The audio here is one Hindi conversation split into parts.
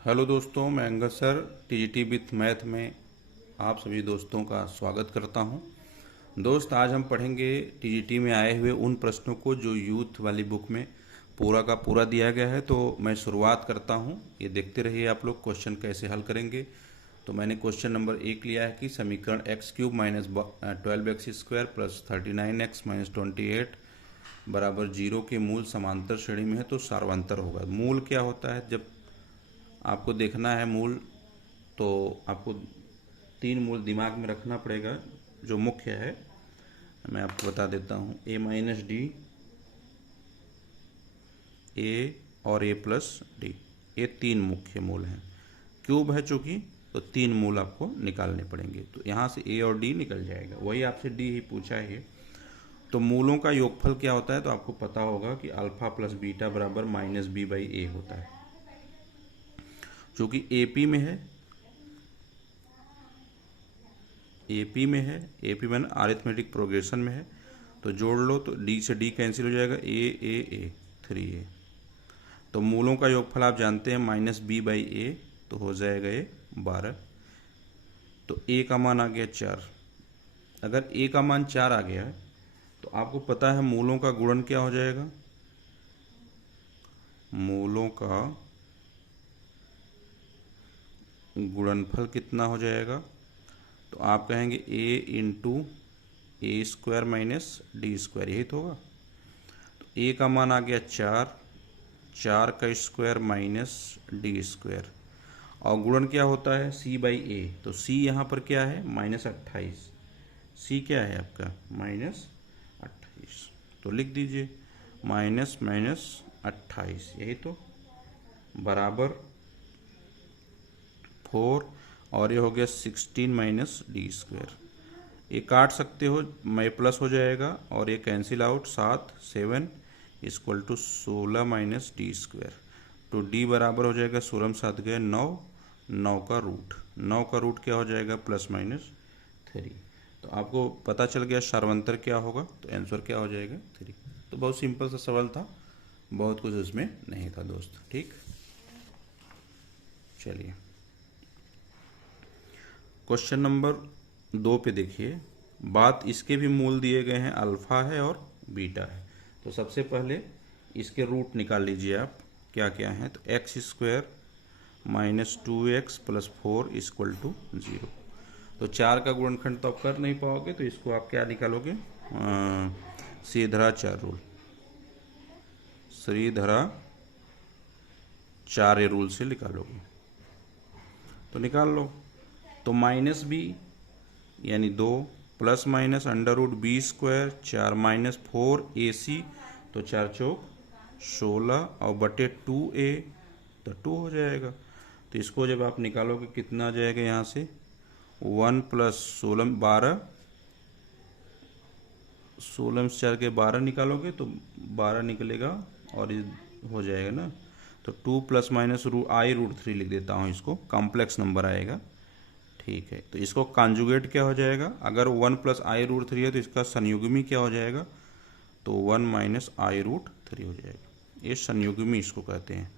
हेलो दोस्तों, मैं Angad sir TGT with math में आप सभी दोस्तों का स्वागत करता हूं। दोस्त, आज हम पढ़ेंगे टीजीटी में आए हुए उन प्रश्नों को जो यूथ वाली बुक में पूरा का पूरा दिया गया है। तो मैं शुरुआत करता हूं, ये देखते रहिए आप लोग क्वेश्चन कैसे हल करेंगे। तो मैंने क्वेश्चन नंबर 1 लिया है कि समीकरण x cube minus 12x² plus 39x minus 28 बराबर 0 के मूल समांतर श्रेणी में है तो सार्वंतर होगा। मूल क्या होता है? जब आपको देखना है मूल, तो आपको 3 मूल दिमाग में रखना पड़ेगा। जो मुख्य है मैं आपको बता देता हूँ, a माइनस डी, ए और a प्लस डी, ये 3 मुख्य मूल हैं। क्यूब है चूँकि, तो 3 मूल आपको निकालने पड़ेंगे। तो यहाँ से a और d निकल जाएगा, वही आपसे d ही पूछा है। तो मूलों का योगफल क्या होता है? तो आपको पता होगा कि अल्फा प्लस बीटा बराबर माइनस बी बाई ए होता है। चूँकि एपी में है, एपी मैंने अरिथमेटिक प्रोग्रेशन में है, तो जोड़ लो तो डी से डी कैंसिल हो जाएगा, ए 3a। तो मूलों का योगफल आप जानते हैं माइनस बी बाई ए, तो हो जाएगा ये 12। तो a का मान आ गया 4। अगर a का मान 4 आ गया है तो आपको पता है मूलों का गुणन क्या हो जाएगा? मूलों का गुणनफल कितना हो जाएगा? तो आप कहेंगे a into A square minus D square, यही तो होगा। तो a का मान आ गया 4, 4 का स्क्वायर माइनस डी स्क्वायर, और गुणन क्या होता है? c बाई ए। तो c यहाँ पर क्या है? माइनस 28। c क्या है आपका? माइनस 28। तो लिख दीजिए माइनस माइनस 28, यही तो, बराबर 4, और ये हो गया 16 माइनस डी स्क्वायर। ये काट सकते हो, मैं प्लस हो जाएगा और ये cancel out, 7 7 equal to 16 minus D square. तो डी बराबर हो जाएगा 16 7 गए 9, 9 का रूट, 9 का रूट क्या हो जाएगा? Plus minus 3। तो आपको पता चल गया सार्वंतर क्या होगा, तो आंसर क्या हो जाएगा? 3। तो बहुत सिंपल सा सवाल था, बहुत कुछ उसमें नहीं था दोस्त। ठीक, चलिए क्वेश्चन नंबर 2 पे देखिए। बात इसके भी मूल दिए गए हैं, अल्फा है और बीटा है। तो सबसे पहले इसके रूट निकाल लीजिए आप, क्या क्या है। तो X square minus 2x plus 4 equal to 0। तो 4 का गुणनखंड तो आप कर नहीं पाओगे, तो इसको आप क्या निकालोगे? श्रीधराचार्य रूल, श्रीधराचार्य रूल से निकालोगे। तो निकाल लो। तो माइनस बी यानी 2, plus minus under root B square 4 minus 4 A C, तो 4 चौक 16 और बटे 2a, तो 2 हो जाएगा। तो इसको जब आप निकालोगे कितना आ जाएगा? यहाँ से 1 प्लस 16 12, 16 से 4 के 12 निकालोगे तो 12 निकलेगा, और ये हो जाएगा ना। तो 2 प्लस माइनस रूट 3 लिख देता हूँ, इसको कॉम्प्लेक्स नंबर आएगा। ठीक है, तो इसको कॉन्जुगेट क्या हो जाएगा? अगर 1 प्लस आई रूट 3 है तो इसका संयुग्मी क्या हो जाएगा? तो 1 माइनस आई रूट 3 हो जाएगा। ये संयुग्मी इसको कहते हैं,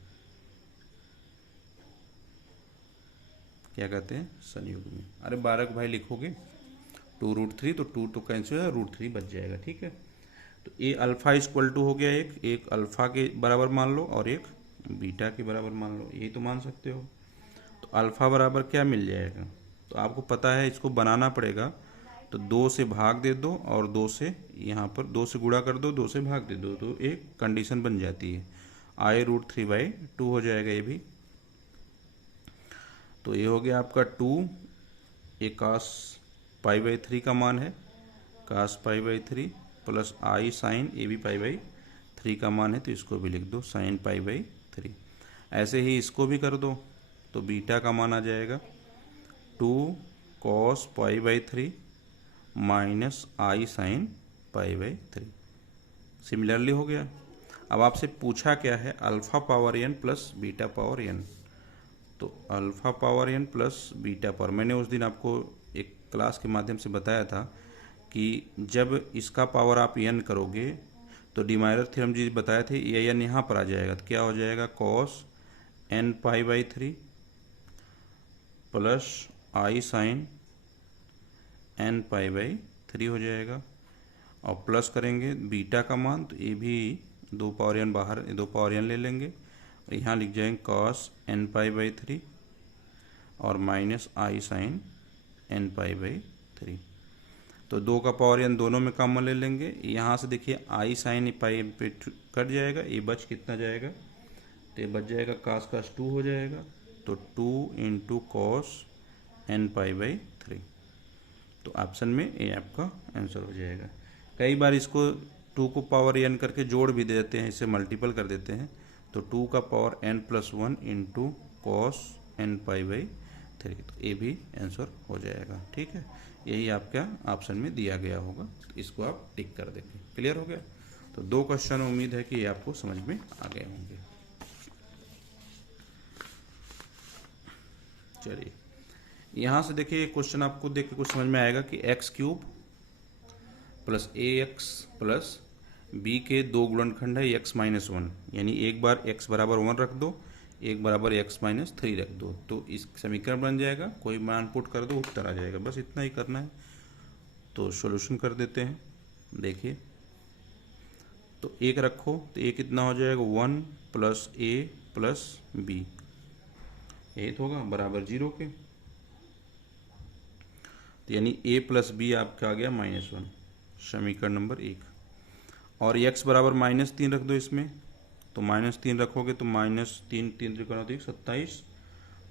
क्या कहते हैं? संयुग्मी। अरे 12 को भाई लिखोगे 2 रूट 3, तो 2 तो कैंसिल है, रूट 3 बच जाएगा। ठीक है, तो ए अल्फा इक्वल टू हो गया, एक अल्फा के बराबर मान लो और एक बीटा के बराबर मान लो, यही तो मान सकते हो। तो अल्फा बराबर क्या मिल जाएगा? तो आपको पता है इसको बनाना पड़ेगा। तो 2 से भाग दे दो और 2 से यहाँ पर 2 से गुणा कर दो, 2 से भाग दे दो, तो एक कंडीशन बन जाती है, आई रूट 3/2 हो जाएगा ये भी। तो ये हो गया आपका 2, ये कास π/3 का मान है, कास π/3 प्लस आई साइन ए भी π/3 का मान है, तो इसको भी लिख दो साइन π/3। ऐसे ही इसको भी कर दो, तो बीटा का मान आ जाएगा 2 cos π/3 minus I sign π/3। Similarly हो गया। अब आपसे पूछा क्या है? Alpha power n plus beta power n। तो alpha power n plus beta power, मैंने उस दिन आपको एक क्लास के माध्यम से बताया था कि जब इसका पावर आप n करोगे तो डिमायरर थ्योरम जी बताए थे, ये n यहाँ पर आ जाएगा, तो क्या हो जाएगा? cos n π/3 plus i sine N pi by 3 हो जाएगा। और प्लस करेंगे बीटा का मान, तो ये भी 2 पावर एन बाहर, 2 पावर एन ले लेंगे और यहाँ लिख जाएंगे कॉस एन पाई बाई 3 और minus I sine N pi by 3। तो 2 का पावर एन दोनों में कॉमन ले लेंगे। यहाँ से देखिए आई साइन पाई पे कट जाएगा, ये बच कितना जाएगा, तो ये बच जाएगा कास कास 2 हो जाएगा, तो 2 into cos N pi by 3। तो ऑप्शन में ये आपका आंसर हो जाएगा। कई बार इसको 2 को पावर एन करके जोड़ भी दे देते हैं, इसे मल्टीपल कर देते हैं, तो 2 का power N plus 1 into cos N pi by 3, तो ये भी आंसर हो जाएगा। ठीक है, यही आपका ऑप्शन में दिया गया होगा, तो इसको आप टिक कर देंगे। क्लियर हो गया? तो 2 क्वेश्चन उम्मीद है कि ये आपको समझ में आ गए होंगे। चलिए यहाँ से देखिए क्वेश्चन आपको देख के कुछ समझ में आएगा कि एक्स क्यूब प्लस ए एक्स प्लस बी के 2 गुणनखंड है एक्स माइनस 1, यानी एक बार एक्स बराबर 1 रख दो, एक बराबर एक्स माइनस 3 रख दो, तो इस समीकरण बन जाएगा। कोई मान पुट कर दो, उत्तर आ जाएगा, बस इतना ही करना है। तो सॉल्यूशन कर देते हैं। देखिए तो एक रखो तो ए कितना हो जाएगा, 1 प्लस ए प्लस बी, ये तो होगा बराबर 0 के, तो यानी ए प्लस बी आपका आ गया -1, समीकरण नंबर 1। और x बराबर -3 रख दो इसमें, तो -3 रखोगे तो -3 3 त्रिकोण होती है 27,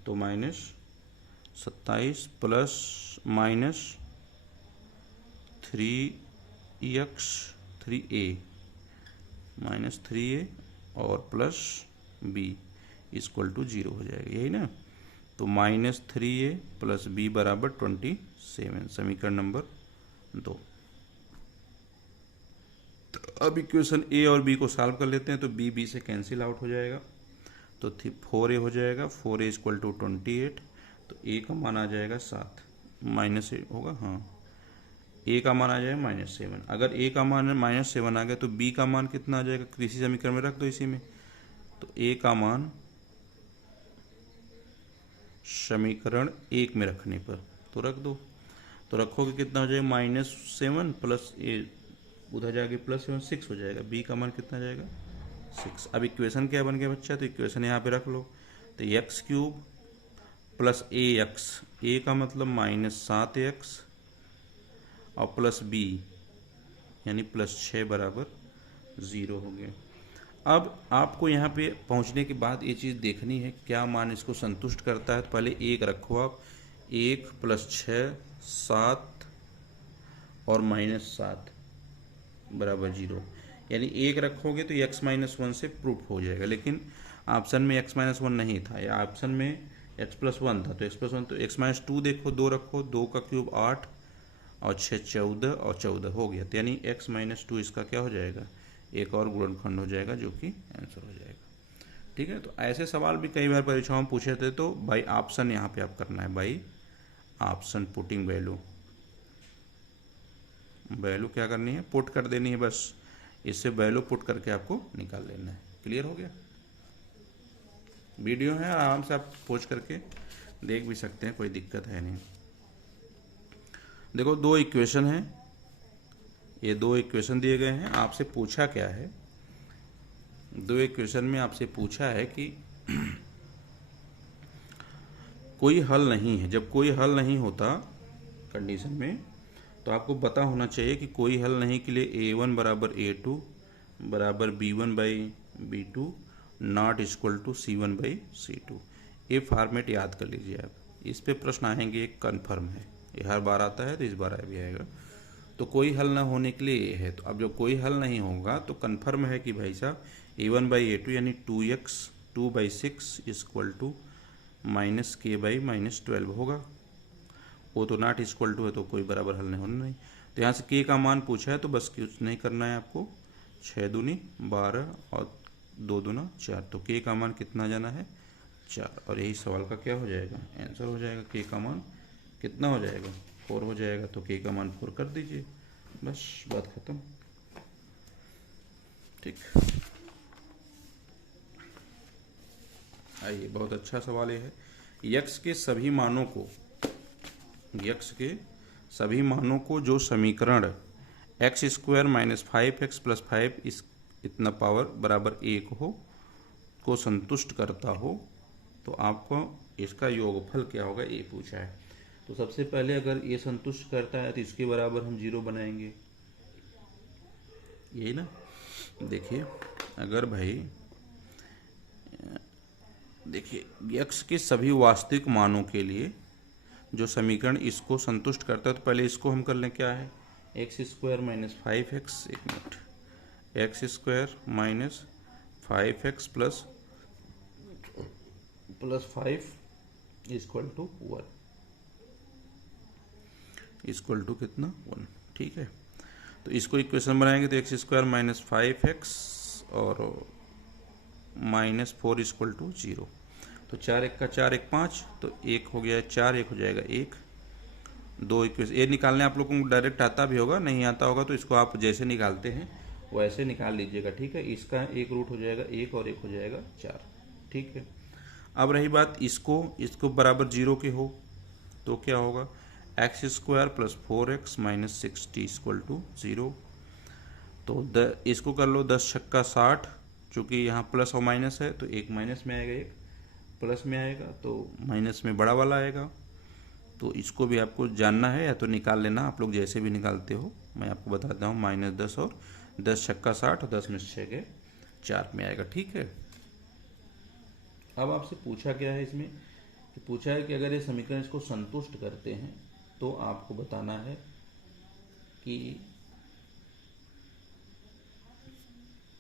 तो -27 प्लस -3x 3a -3a और प्लस b इक्वल टू 0 हो जाएगा, यही ना। तो -3a प्लस b बराबर 27, समीकरण नंबर 2। तो अब इक्वेशन ए और बी को सॉल्व कर लेते हैं, तो बी से कैंसिल आउट हो जाएगा, तो 4a हो जाएगा, 4a इक्वल टू 28, तो ए का मान आ जाएगा 7, माइनस होगा, हाँ ए का मान आ जाएगा -7। अगर ए का मान -7 आ गया तो बी का मान कितना आ जाएगा, किसी समीकरण में रख दो इसी में, तो ए का मान समीकरण 1 में रखने पर तो रख दो, तो रखोगे कितना हो जाएगा, -7 प्लस ए उधर जाके +7 6 हो जाएगा, बी का मान कितना जाएगा 6। अब इक्वेशन क्या बन गया बच्चा, तो इक्वेशन यहाँ पे रख लो, तो एक्स क्यूब प्लस ए एक्स, ए का मतलब -7x और प्लस बी यानी +6 बराबर 0 हो गया। अब आपको यहाँ पे पहुँचने के बाद ये चीज़ देखनी है क्या मान इसको संतुष्ट करता है, तो पहले 1 रखो आप, 1 + 6 7 और -7 बराबर 0, यानी 1 रखोगे तो x - 1 से प्रूफ हो जाएगा, लेकिन ऑप्शन में x - 1 नहीं था, या ऑप्शन में x + 1 था, तो x + 1 तो x - 2 देखो, 2 रखो, 2 का क्यूब 8 और 6 14 और 14 हो गया, तो यानी x - 2 इसका क्या हो जाएगा, एक और गुणनखंड हो जाएगा, जो कि आंसर हो जाएगा। ठीक है, तो ऐसे सवाल भी कई बार परीक्षाओं में पूछे थे, तो बाई ऑप्शन यहाँ पे आप करना है, बाई ऑप्शन पुटिंग वैल्यू क्या करनी है, पुट कर देनी है, बस इससे वैल्यू पुट करके आपको निकाल लेना है। क्लियर हो गया? वीडियो है, आराम से आप पोच करके देख भी सकते हैं, कोई दिक्कत है नहीं। देखो 2 इक्वेशन हैं, ये 2 इक्वेशन दिए गए हैं, आपसे पूछा क्या है, 2 इक्वेशन में आपसे पूछा है कि कोई हल नहीं है। जब कोई हल नहीं होता कंडीशन में, तो आपको पता होना चाहिए कि कोई हल नहीं के लिए a1 बराबर a2 बराबर b1 by b2 not equal to c1 by c2। ये फॉर्मेट याद कर लीजिए आप, इस पे प्रश्न आएंगे, एक कन्फर्म है, ये हर बार आता है, तो इस बार भी आएगा। तो कोई हल ना होने के लिए ये है, तो अब जब कोई हल नहीं होगा तो कन्फर्म है कि भाई साहब a1 बाई a2 यानी 2x 2/6 equal to -k by -12 होगा, वो तो नॉट इक्वल टू है, तो कोई बराबर हल नहीं होना नहीं। तो यहाँ से k का मान पूछा है, तो बस कुछ नहीं करना है आपको, 6 दूनी 12 और 2 दूना 4, तो k का मान कितना जाना है 4, और यही सवाल का क्या हो जाएगा, आंसर हो जाएगा। k का मान कितना हो जाएगा, 4 हो जाएगा, तो k का मान 4 कर दीजिए, बस बात खत्म। ठीक, आइए बहुत अच्छा सवाल ये है, यक्स के सभी मानों को, यक्स के सभी मानों को जो समीकरण x square minus 5x plus 5 इस इतना पावर बराबर 1 हो को संतुष्ट करता हो, तो आपको इसका योगफल क्या होगा ये पूछा है। तो सबसे पहले अगर ये संतुष्ट करता है तो इसके बराबर हम 0 बनाएंगे, यही ना। देखिए अगर भाई देखिए यक्स के सभी वास्तविक मानों के लिए जो समीकरण इसको संतुष्ट करता है, तो पहले इसको हम कर लें, क्या है एक्स स्क्वायर माइनस 5x, एक minute, X square minus 5x plus 5 equal to 1, equal to कितना 1, ठीक है। तो इसको इक्वेशन बनाएंगे तो एक्स स्क्वायर माइनस 5x और माइनस 4 इक्वल टू 0। तो 4 एक का 4 एक 5, तो 1 हो गया 4, 1 हो जाएगा 1। दो इक्वेशन ये निकालने आप लोगों को डायरेक्ट आता भी होगा, नहीं आता होगा तो इसको आप जैसे निकालते हैं वैसे निकाल लीजिएगा, ठीक है। इसका एक रूट हो जाएगा 1 और 1 हो जाएगा 4, ठीक है। अब रही बात इसको बराबर 0 के हो तो क्या होगा, X square plus 4x minus 60 equal to 0। तो इसको कर लो 10 छक्का 60, चूँकि यहाँ प्लस और माइनस है तो एक माइनस में आएगा, एक प्लस में आएगा, तो माइनस में बड़ा वाला आएगा। तो इसको भी आपको जानना है या तो निकाल लेना, आप लोग जैसे भी निकालते हो, मैं आपको बताता हूँ। माइनस 10 और 10 छक्का 60 और 10 में 6 के 4 में आएगा, ठीक है। अब आपसे पूछा क्या है इसमें, कि पूछा है कि अगर ये समीकरण इसको संतुष्ट करते हैं तो आपको बताना है कि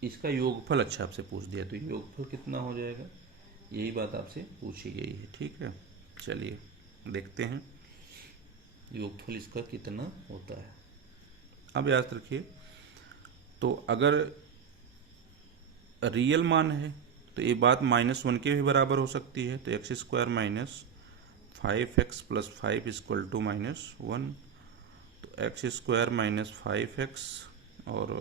इसका योगफल, अच्छा आपसे पूछ दिया तो योगफल कितना हो जाएगा, यही बात आपसे पूछी गई है, ठीक है। चलिए देखते हैं योगफल इसका कितना होता है। अब याद रखिए, तो अगर रियल मान है तो ये बात -1 के भी बराबर हो सकती है। तो X square minus 5x plus 5 equal to -1। तो एक्स स्क्वायर माइनस 5x और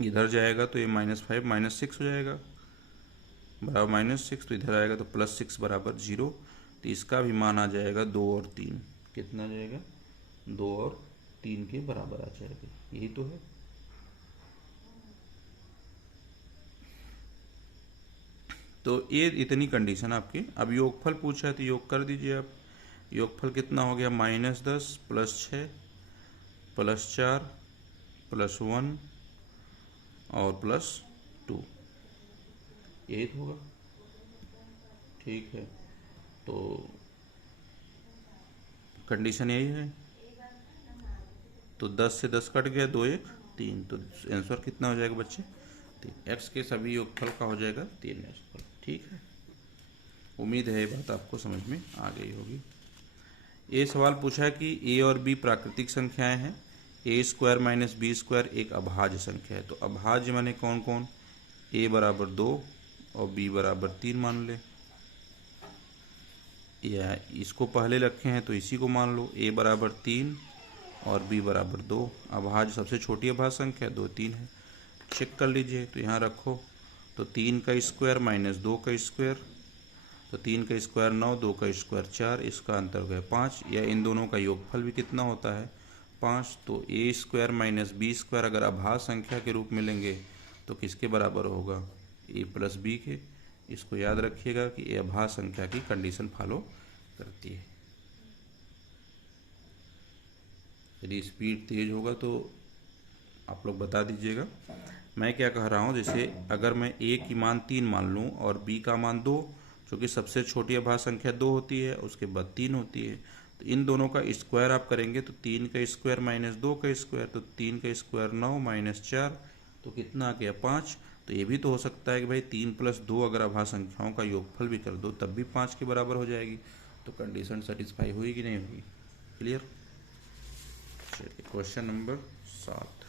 इधर जाएगा तो ये -5 -6 हो जाएगा बराबर -6, तो इधर आएगा तो +6 बराबर 0। तो इसका भी मान आ जाएगा 2 और 3, कितना आ जाएगा 2 और 3 के बराबर आ जाएगा, यही तो है। तो ये इतनी कंडीशन आपकी। अब योगफल पूछा है तो योग कर दीजिए आप। योगफल कितना हो गया, -10 प्लस 6 प्लस 4 प्लस 1 और प्लस 2, यही तो होगा, ठीक है। तो कंडीशन यही है। तो 10 से 10 कट गया, 2 1 3, तो आंसर कितना हो जाएगा बच्चे 3। एक्स के सभी योगफल का हो जाएगा 3 योगफल, ठीक है। उम्मीद है ये बात आपको समझ में आ गई होगी। ये सवाल पूछा है कि ए और बी प्राकृतिक संख्याएं हैं, ए स्क्वायर माइनस बी स्क्वायर एक अभाज्य संख्या है। तो अभाज्य माने कौन कौन, ए बराबर 2 और बी बराबर 3 मान ले, या इसको पहले रखे हैं तो इसी को मान लो, ए बराबर 3 और बी बराबर 2। अभाज्य सबसे छोटी अभाज्य संख्या 2 3 है, चेक कर लीजिए। तो यहाँ रखो, तो 3 का स्क्वायर माइनस 2 का स्क्वायर, तो 3 का स्क्वायर 9, 2 का स्क्वायर 4, इसका अंतर गया 5, या इन दोनों का योगफल भी कितना होता है 5। तो ए स्क्वायर माइनस बी स्क्वायर अगर अभाज्य संख्या के रूप में लेंगे तो किसके बराबर होगा, ए प्लस बी के। इसको याद रखिएगा कि ये अभाज्य संख्या की कंडीशन फॉलो करती है। यदि स्पीड तेज होगा तो आप लोग बता दीजिएगा। मैं क्या कह रहा हूँ, जैसे अगर मैं ए की मान 3 मान लूँ और बी का मान 2, क्योंकि सबसे छोटी अभाज्य संख्या 2 होती है, उसके बाद 3 होती है, तो इन दोनों का स्क्वायर आप करेंगे तो 3 का स्क्वायर माइनस 2 का स्क्वायर, तो 3 का स्क्वायर 9 माइनस 4, तो कितना आ गया 5। तो ये भी तो हो सकता है कि भाई 3 + 2 अगर अभाज्य संख्याओं का योगफल भी कर दो तब भी 5 के बराबर हो जाएगी। तो कंडीशन सेटिस्फाई हुई कि नहीं हुई, क्लियर। चलिए क्वेश्चन नंबर 7,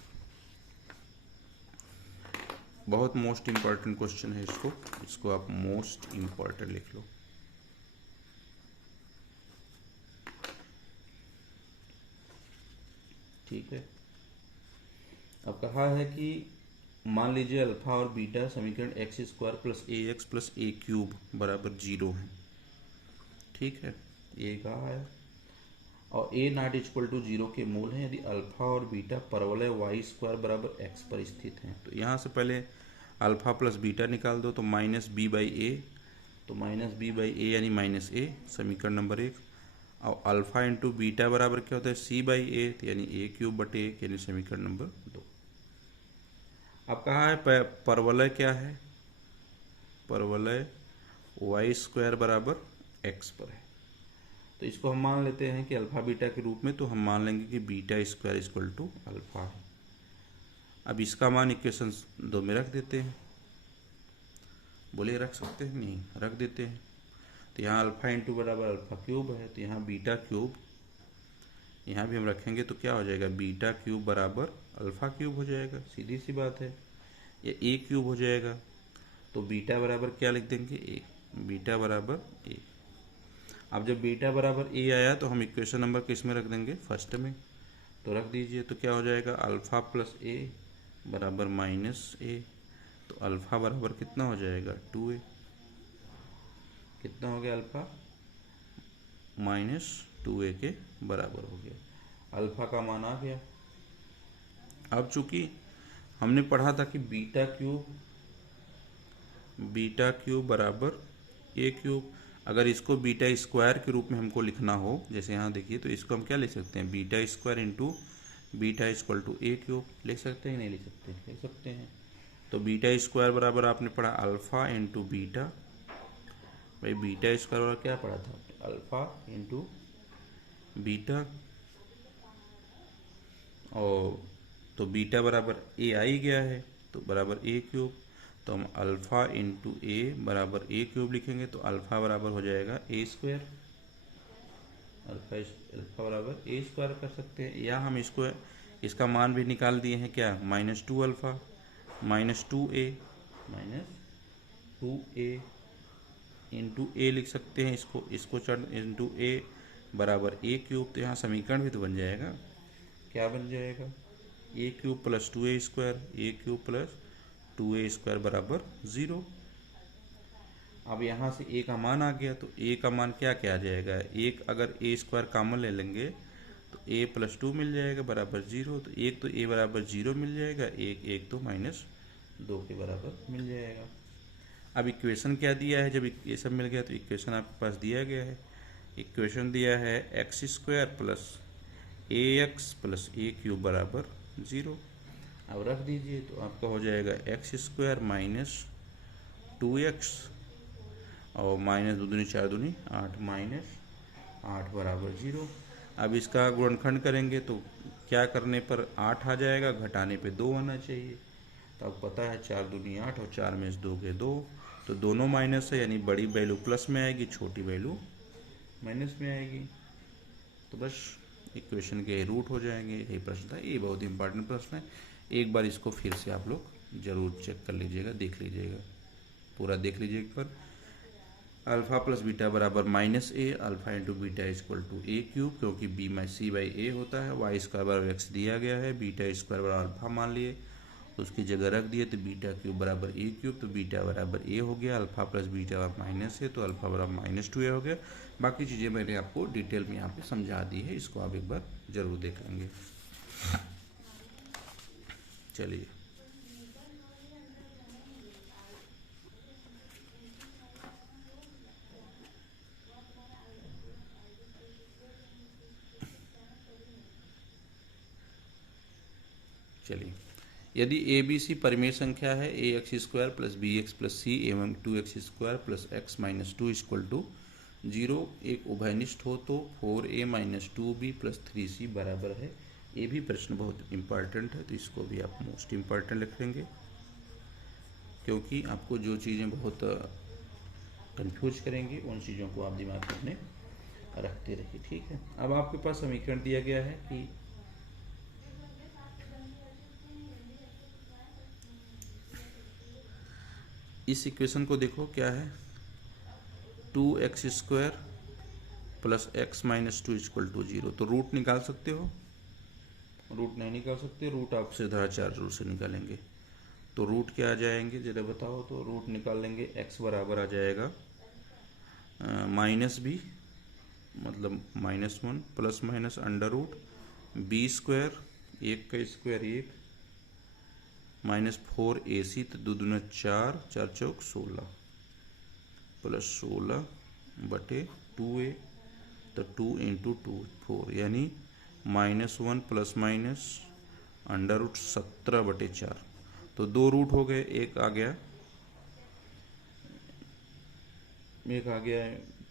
बहुत मोस्ट इम्पॉर्टेंट क्वेश्चन है, इसको आप मोस्ट इम्पॉर्टेंट लिख लो। ठीक है। अब कहा है कि मान लीजिए अल्फा और बीटा समीकरण एक्स स्क्वायर प्लस ए एक्स प्लस ए क्यूब बराबर 0 है, ठीक है, ये कहा है, और ए नॉट इक्वल टू 0 के मूल हैं यदि अल्फा और बीटा परवलय वाई स्क्वायर बराबर एक्स पर स्थित हैं। तो यहाँ से पहले अल्फा प्लस बीटा निकाल दो, तो माइनस बी बाई ए, तो माइनस बी बाई ए यानी माइनस ए, समीकरण नंबर 1। और अल्फा इंटू बीटा बराबर क्या होता है, सी बाई ए, यानी ए क्यूब बटे 1, यानी समीकरण नंबर 2। अब कहा है परवलय क्या है, परवलय वाई स्क्वायर बराबर एक्स पर है, तो इसको हम मान लेते हैं कि अल्फा बीटा के रूप में, तो हम मान लेंगे कि beta square equal to alpha है। अब इसका मान इक्वेशन 2 में रख देते हैं, बोलिए रख सकते हैं, नहीं रख देते हैं। तो यहाँ अल्फा इंटू बराबर अल्फा क्यूब है, तो यहाँ बीटा क्यूब, यहाँ भी हम रखेंगे तो क्या हो जाएगा, बीटा क्यूब बराबर अल्फा क्यूब हो जाएगा, सीधी सी बात है, या ए क्यूब हो जाएगा। तो बीटा बराबर क्या लिख देंगे, ए, बीटा बराबर ए। अब जब बीटा बराबर ए आया तो हम इक्वेशन नंबर किस में रख देंगे, फर्स्ट में, तो रख दीजिए। तो क्या हो जाएगा, अल्फा प्लस ए बराबर माइनस ए, तो अल्फा बराबर कितना हो जाएगा, 2a, कितना हो गया, अल्फा माइनस 2a के बराबर हो गया, अल्फा का मान आ गया। अब चूंकि हमने पढ़ा था कि बीटा क्यूब बराबर ए क्यूब, अगर इसको बीटा स्क्वायर के रूप में हमको लिखना हो, जैसे यहाँ देखिए, तो इसको हम क्या लिख सकते हैं, beta square into beta equal to A cube, लिख सकते हैं, नहीं लिख सकते, लिख सकते हैं। तो बीटा स्क्वायर बराबर आपने पढ़ा अल्फा इंटू बीटा, भाई बीटा स्क्वायर बराबर क्या पढ़ा था, अल्फा इंटू बीटा, और तो बीटा बराबर ए आ ही गया है, तो बराबर ए क्यूब, तो हम अल्फा इंटू ए बराबर ए क्यूब लिखेंगे, तो अल्फा बराबर हो जाएगा ए स्क्वायर, अल्फा बराबर ए स्क्वायर कर सकते हैं, या हम इसका मान भी निकाल दिए हैं, क्या, -2 अल्फा माइनस 2a इंटू ए लिख सकते हैं, इसको चढ़ इंटू ए बराबर ए क्यूब, तो यहाँ समीकरण भी तो बन जाएगा, क्या बन जाएगा, ए क्यूब प्लस 2a स्क्वायर, ए क्यूब प्लस 2a स्क्वायर बराबर 0। अब यहाँ से ए का मान आ गया, तो ए का मान क्या क्या आ जाएगा, एक अगर ए स्क्वायर कॉमन ले लेंगे तो ए प्लस 2 मिल जाएगा बराबर 0, तो एक तो ए बराबर 0 मिल जाएगा, एक तो -2 के बराबर मिल जाएगा। अब इक्वेशन क्या दिया है, जब ये सब मिल गया तो इक्वेशन आपके पास दिया गया है, इक्वेशन दिया है एक्स स्क्वायर प्लस ए एक्स प्लस ए क्यूब बराबर 0। अब रख दीजिए, तो आपका हो जाएगा एक्स स्क्वायर माइनस 2x और माइनस 2 दूनी 4 दूनी 8, -8 बराबर 0। अब इसका गुणनखंड करेंगे तो क्या करने पर 8 आ जाएगा, घटाने पे 2 आना चाहिए, तो अब पता है 4 दूनी 8 और 4 में से 2 के 2, तो दोनों माइनस है, यानी बड़ी वैल्यू प्लस में आएगी, छोटी वैल्यू माइनस में आएगी, तो बस इक्वेशन के रूट हो जाएंगे। यही प्रश्न था, ये बहुत इंपॉर्टेंट प्रश्न है, एक बार इसको फिर से आप लोग जरूर चेक कर लीजिएगा, देख लीजिएगा, पूरा देख लीजिए एक बार। अल्फा प्लस बीटा बराबर -a, alpha into beta equal to A cube, क्योंकि B by C by A होता है, वाई स्क्वायर बराबर एक्स दिया गया है, बीटा स्क्वायर बराबर अल्फा मान लिए, तो उसकी जगह रख दिए, तो बीटा क्यूब बराबर ए क्यूब, तो बीटा बराबर ए हो गया, अल्फा प्लस बीटा बराबर -a, तो अल्फा बराबर -2a हो गया। बाकी चीज़ें मैंने आपको डिटेल में यहाँ पे समझा दी है, इसको आप एक बार ज़रूर देख लेंगे। चलिए यदि ए बी सी परिमेय संख्या है, a x square plus b x plus c एवं 2x square plus x minus 2 equal to 0 एक उभयनिष्ठ हो, तो 4a minus 2b plus 3c बराबर है। ये भी प्रश्न बहुत इम्पॉर्टेंट है, तो इसको भी आप मोस्ट इम्पॉर्टेंट लिख लेंगे, क्योंकि आपको जो चीज़ें बहुत कंफ्यूज करेंगी उन चीज़ों को आप दिमाग में अपने रखते रहिए, ठीक है। अब आपके पास समीकरण दिया गया है कि इस इक्वेशन को देखो क्या है, 2x square plus x minus 2 equal to 0, तो रूट निकाल सकते हो, रूट नहीं निकाल सकते, रूट आप सीधा 4 रूट से निकालेंगे, तो रूट क्या आ जाएंगे जरा बताओ, तो रूट निकाल लेंगे। x बराबर आ जाएगा माइनस बी, मतलब -1 plus minus under root B square, एक का स्क्वायर एक, -4ac, तो दो दूना 4, 4 चौक 16, प्लस 16 बटे 2a, तो 2 इंटू 2 4, यानी -1 प्लस माइनस अंडर रूट 17 बटे 4। तो दो रूट हो गए, एक आ गया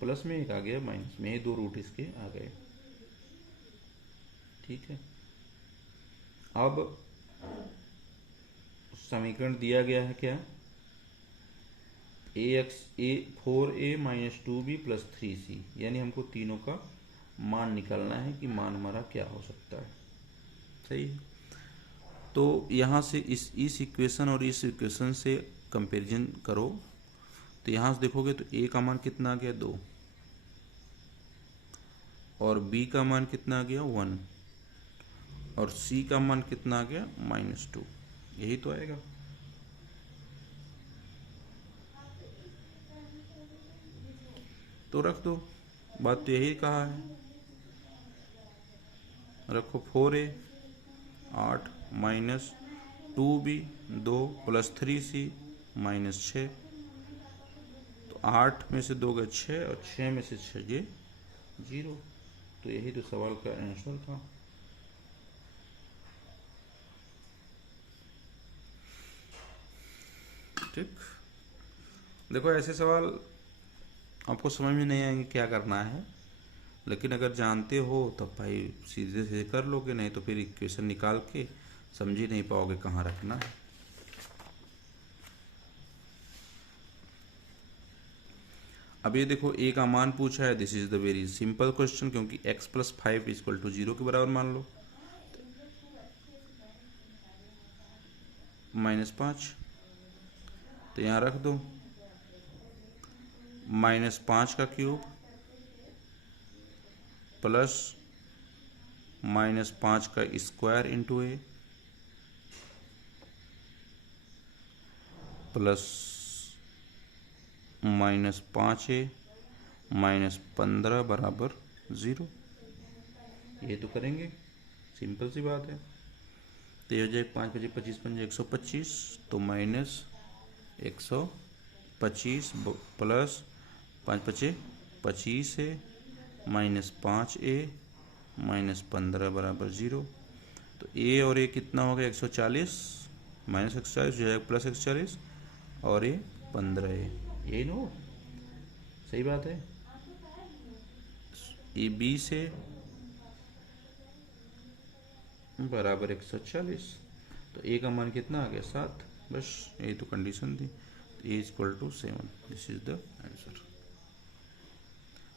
प्लस में, एक आ गया माइनस में, ये दो रूट इसके आ गए। ठीक है, अब समीकरण दिया गया है क्या, ए 4a minus 2b plus 3c, यानी हमको तीनों का मान निकालना है कि मान हमारा क्या हो सकता है। सही है, तो यहाँ से इस इक्वेशन और इस इक्वेशन से कंपैरिजन करो, तो यहाँ से देखोगे तो a का मान कितना आ गया 2, और b का मान कितना आ गया 1, और c का मान कितना आ गया -2, यही तो आएगा। तो रख दो, बात तो यही कहा है, रखो 4a 8 minus 2b 2 plus 3c -6, तो 8 में से 2 गए 6, और 6 में से 6 ये 0। तो यही तो सवाल का आंसर था। ठीक, देखो ऐसे सवाल आपको समझ में नहीं आएंगे क्या करना है, लेकिन अगर जानते हो तो भाई सीधे से कर लोगे, नहीं तो फिर इक्वेशन निकाल के समझ ही नहीं पाओगे कहाँ रखना है। अब ये देखो a का मान पूछा है, this is the very simple question, क्योंकि x प्लस 5 इक्वल टू 0 के बराबर मान लो, -5, तो यहाँ रख दो, -5 का क्यूब प्लस -5 का square into a plus -5a -15 बराबर 0। ये तो करेंगे, सिंपल सी बात है। तो ये हो जाए 5 बजे 25 पंजे 125, तो -125 प्लस 5 बचे 25a -5a -15 बराबर 0। तो a और a कितना हो गया 140, -140 हो जाएगा प्लस 140, और a 15a, यही नो, सही बात है। ए बी से बराबर 140, तो ए का मान कितना आ गया 7, बस यही तो कंडीशन थी। तो a equal to 7, this is the answer.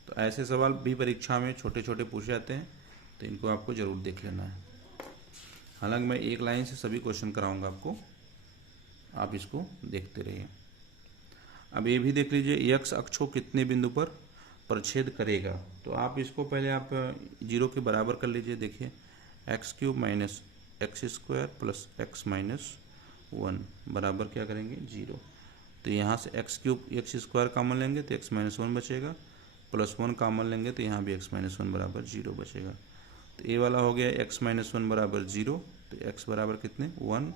तो ऐसे सवाल भी परीक्षा में छोटे छोटे पूछे जाते हैं, तो इनको आपको जरूर देख लेना है। हालांकि मैं एक लाइन से सभी क्वेश्चन कराऊंगा आपको, आप इसको देखते रहिए। अब ये भी देख लीजिए, यक्स अक्ष को कितने बिंदु पर प्रच्छेद करेगा, तो आप इसको पहले आप 0 के बराबर कर लीजिए। देखिए x³ minus x square plus x minus 1 बराबर क्या करेंगे 0। तो यहाँ से x³ एक्स स्क्वायर कामन लेंगे तो x माइनस 1 बचेगा, प्लस 1 कामन लेंगे तो यहाँ भी x माइनस 1 बराबर 0 बचेगा। तो ये वाला हो गया x माइनस 1 बराबर 0, तो x बराबर कितने 1,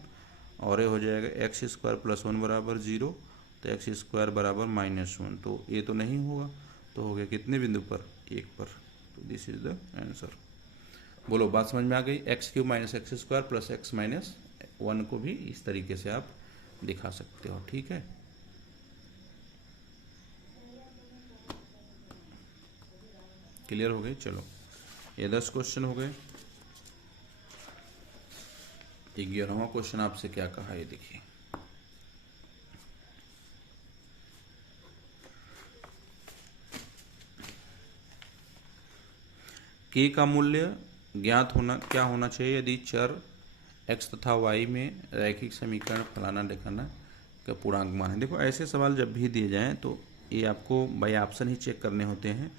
और ये हो जाएगा एक्स स्क्वायर प्लस 1 बराबर 0, तो एक्स स्क्वायर बराबर -1, तो ये तो नहीं होगा, तो हो गया कितने बिंदु पर 1 पर। तो दिस इज द आंसर। बोलो बात समझ में आ गई। x³ minus x square plus x minus 1 को भी इस तरीके से आप दिखा सकते हो। ठीक है, क्लियर हो गई। चलो ये 10 क्वेश्चन हो गए। 11वां क्वेश्चन आपसे क्या कहा है देखिए, k का मूल्य ज्ञात होना क्या होना चाहिए यदि चर x तथा y में रैखिक समीकरण फलाना ढिकाना का पूर्णांक मान है। देखो ऐसे सवाल जब भी दिए जाएं तो ये आपको बाय ऑप्शन ही चेक करने होते हैं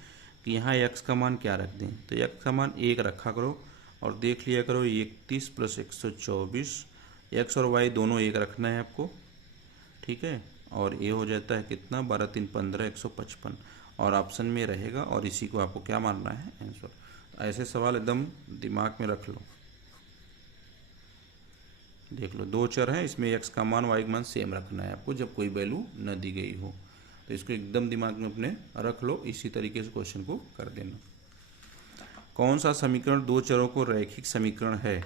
कि यहाँ x का मान क्या रख दें। तो x का मान 1 रखा करो और देख लिया करो 31 प्लस 124 एक्स और वाई दोनों एक रखना है आपको, ठीक है। और ये हो जाता है कितना, 12 3 15 155, और ऑप्शन में रहेगा, और इसी को आपको क्या मानना है, आंसर। तो ऐसे सवाल एकदम दिमाग में रख लो। देख लो, दो चर हैं, इसमें एक्स का मान वाई का मान सेम रखना है आपको जब कोई वैल्यू न दी गई हो। तो इसको एकदम दिमाग में अपने रख लो, इसी तरीके से क्वेश्चन को कर देना। कौन सा समीकरण दो चरों को रैखिक समीकरण है?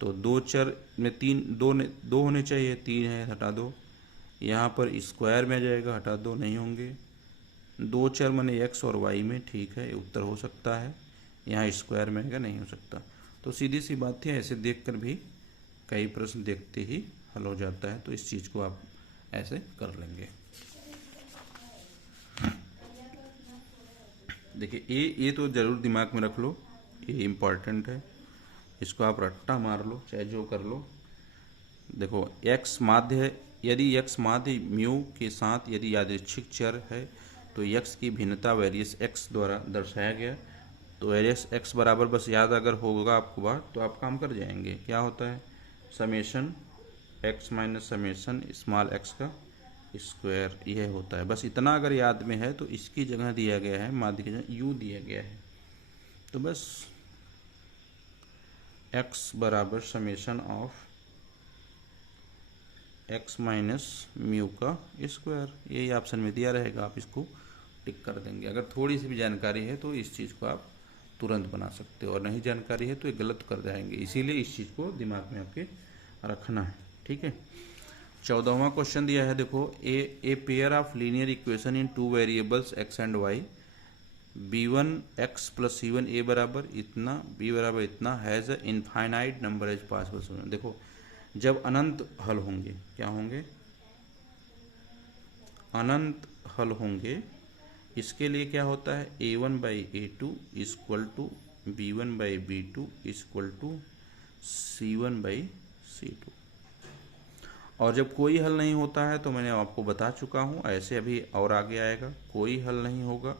तो दो चर में दो होने चाहिए, तीन है, हटा दो। यहाँ पर स्क्वायर में आ जाएगा, हटा दो, नहीं होंगे। दो चर माने एक्स और वाई में, ठीक है, ये उत्तर हो सकता है। यहाँ स्क्वायर में आएगा, नहीं हो सकता। तो सीधी सी बात थी, ऐसे देखकर भी कई प्रश्न देखते ही हल हो जाता है। तो इस चीज़ को आप ऐसे कर लेंगे। देखिए ये तो ज़रूर दिमाग में रख लो, ये इम्पॉर्टेंट है। इसको आप रट्टा मार लो, चाहे जो कर लो। देखो x माध्य है, यदि x माध्य म्यू के साथ यदि यादृच्छिक चर है तो x की भिन्नता वेरियस x द्वारा दर्शाया गया। तो वेरियस x बराबर, बस याद अगर होगा आपको बात तो आप काम कर जाएंगे। क्या होता है, summation x minus summation small x का स्क्वायर, यह होता है। बस इतना अगर याद में है तो इसकी जगह दिया गया है, माध्य की जगह u दिया गया है। तो बस x बराबर summation of x minus mu का स्क्वायर, यही ऑप्शन में दिया रहेगा, आप इसको टिक कर देंगे। अगर थोड़ी सी भी जानकारी है तो इस चीज़ को आप तुरंत बना सकते हो, और नहीं जानकारी है तो ये गलत कर जाएंगे। इसीलिए इस चीज़ को दिमाग में आपके रखना है, ठीक है। 14वां क्वेश्चन दिया है, देखो, a pair of linear equation in two variables X and Y, b1 x plus c1 a बराबर इतना, b बराबर इतना, has a infinite number as possible solution. देखो, जब अनंत हल होंगे, क्या होंगे, अनंत हल होंगे, इसके लिए क्या होता है, a1 by a2 equal to b1 by b2 equal to c1 by c2। और जब कोई हल नहीं होता है तो मैंने आपको बता चुका हूँ, ऐसे अभी और आगे आएगा, कोई हल नहीं होगा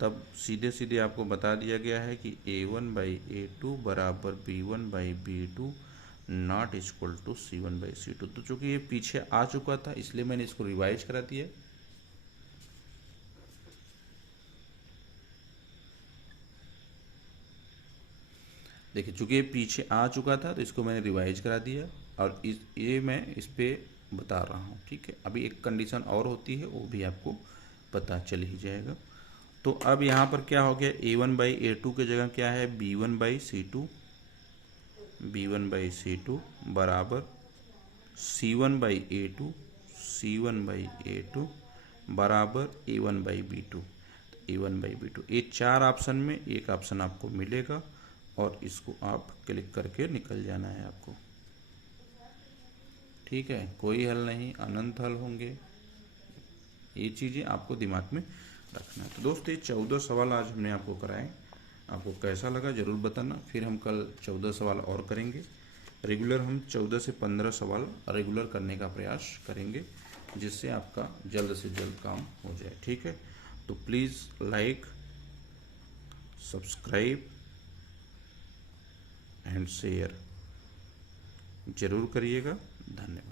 तब सीधे सीधे आपको बता दिया गया है कि a1 बाई a2 बराबर b1 by b2 not equal to c1 by c2। तो चूंकि ये पीछे आ चुका था इसलिए मैंने इसको रिवाइज करा दिया। देखिए, चूंकि ये पीछे आ चुका था तो इसको मैंने रिवाइज करा दिया, और ये मैं इस पे बता रहा हूँ, ठीक है। अभी एक कंडीशन और होती है, वो भी आपको पता चल ही जाएगा। तो अब यहाँ पर क्या हो गया, a1 बाई a2 की जगह क्या है, b1 by c2, b1 by c2 बराबर c1 by a2, c1 by a2 बराबर a1 by b2, a1 by b2। ये चार ऑप्शन में एक ऑप्शन आपको मिलेगा, और इसको आप क्लिक करके निकल जाना है आपको, ठीक है। कोई हल नहीं, अनंत हल होंगे, ये चीज़ें आपको दिमाग में रखना है। तो दोस्तों, ये 14 सवाल आज हमने आपको कराए, आपको कैसा लगा ज़रूर बताना। फिर हम कल 14 सवाल और करेंगे। रेगुलर हम 14 से 15 सवाल रेगुलर करने का प्रयास करेंगे, जिससे आपका जल्द से जल्द काम हो जाए, ठीक है। तो please like, subscribe and share ज़रूर करिएगा। धन्यवाद।